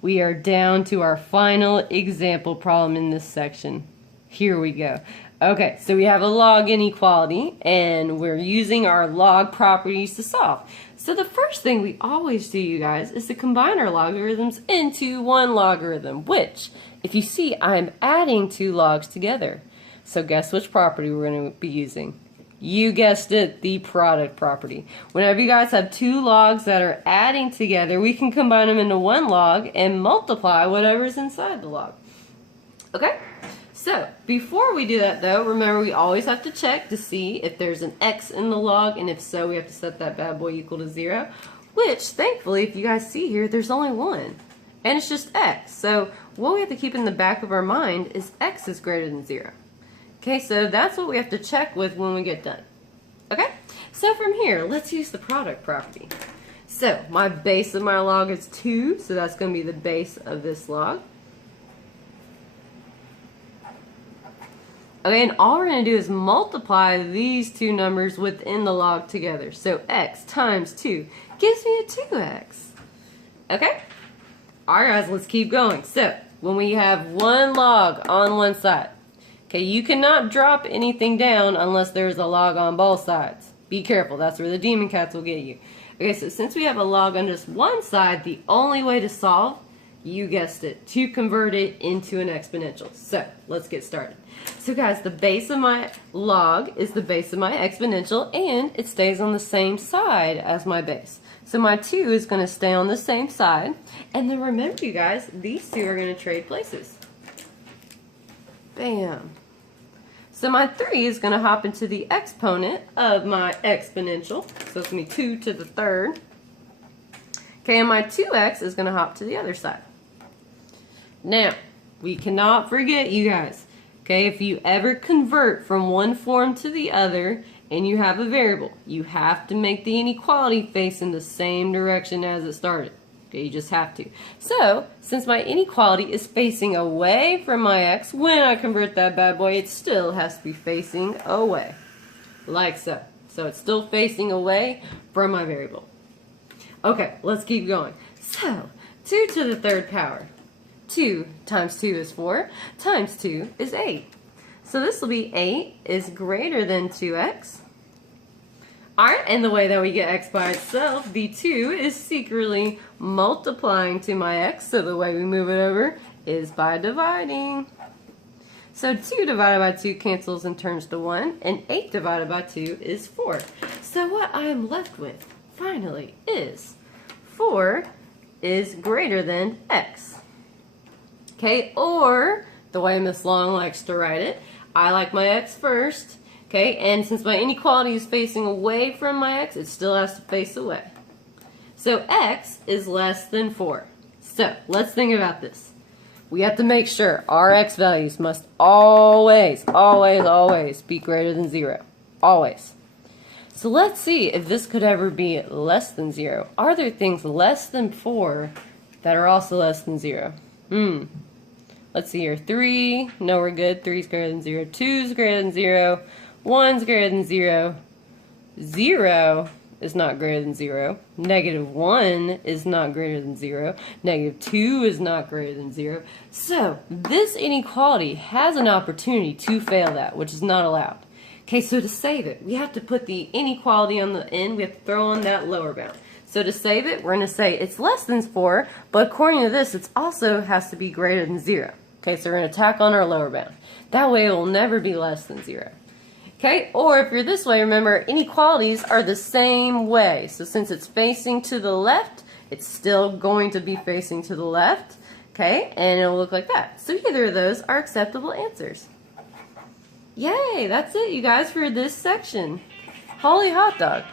we are down to our final example problem in this section. Here we go. Okay, so we have a log inequality, and we're using our log properties to solve. So the first thing we always do, you guys, is to combine our logarithms into one logarithm, which, if you see, I'm adding two logs together. So guess which property we're going to be using? You guessed it, the product property. Whenever you guys have two logs that are adding together, we can combine them into one log and multiply whatever's inside the log. Okay? So, before we do that though, remember we always have to check to see if there's an x in the log, and if so, we have to set that bad boy equal to 0, which, thankfully, if you guys see here, there's only one, and it's just x. So, what we have to keep in the back of our mind is x is greater than 0. Okay, so that's what we have to check with when we get done. Okay, so from here, let's use the product property. So, my base of my log is 2, so that's going to be the base of this log. Okay, and all we're going to do is multiply these two numbers within the log together. So x times 2 gives me a 2x. Okay? Alright guys, let's keep going. So, when we have one log on one side, okay, you cannot drop anything down unless there's a log on both sides. Be careful, that's where the demon cats will get you. Okay, so since we have a log on just one side, the only way to solve, you guessed it, to convert it into an exponential. So, let's get started. So guys, the base of my log is the base of my exponential, and it stays on the same side as my base. So my 2 is going to stay on the same side, and then remember you guys, these two are going to trade places. Bam. So my 3 is going to hop into the exponent of my exponential, so it's going to be 2 to the third. Okay, and my 2x is going to hop to the other side. Now, we cannot forget, you guys, okay, if you ever convert from one form to the other and you have a variable, you have to make the inequality face in the same direction as it started. Okay, you just have to. So, since my inequality is facing away from my x, when I convert that bad boy, it still has to be facing away. Like so. So it's still facing away from my variable. Okay, let's keep going. So, 2 to the third power. 2 times 2 is 4, times 2 is 8. So this will be 8 is greater than 2x. Alright, and the way that we get x by itself, the 2 is secretly multiplying to my x, so the way we move it over is by dividing. So 2 divided by 2 cancels and turns to 1, and 8 divided by 2 is 4. So what I'm left with, finally, is 4 is greater than x. Okay, or, the way Miss Long likes to write it, I like my x first, okay, and since my inequality is facing away from my x, it still has to face away. So x is less than 4. So, let's think about this. We have to make sure our x values must always, always, always be greater than 0. Always. So let's see if this could ever be less than 0. Are there things less than 4 that are also less than 0? Let's see here. 3, no, we're good. 3 is greater than 0. 2 is greater than 0. 1 is greater than 0. 0 is not greater than 0. Negative 1 is not greater than 0. Negative 2 is not greater than 0. So, this inequality has an opportunity to fail that, which is not allowed. Okay, so to save it, we have to put the inequality on the end. We have to throw on that lower bound. So to save it, we're going to say it's less than 4, but according to this, it also has to be greater than 0. Okay, so we're going to tack on our lower bound. That way it will never be less than 0. Okay, or if you're this way, remember, inequalities are the same way. So since it's facing to the left, it's still going to be facing to the left. Okay, and it'll look like that. So either of those are acceptable answers. Yay, that's it, you guys, for this section. Holy hot dog.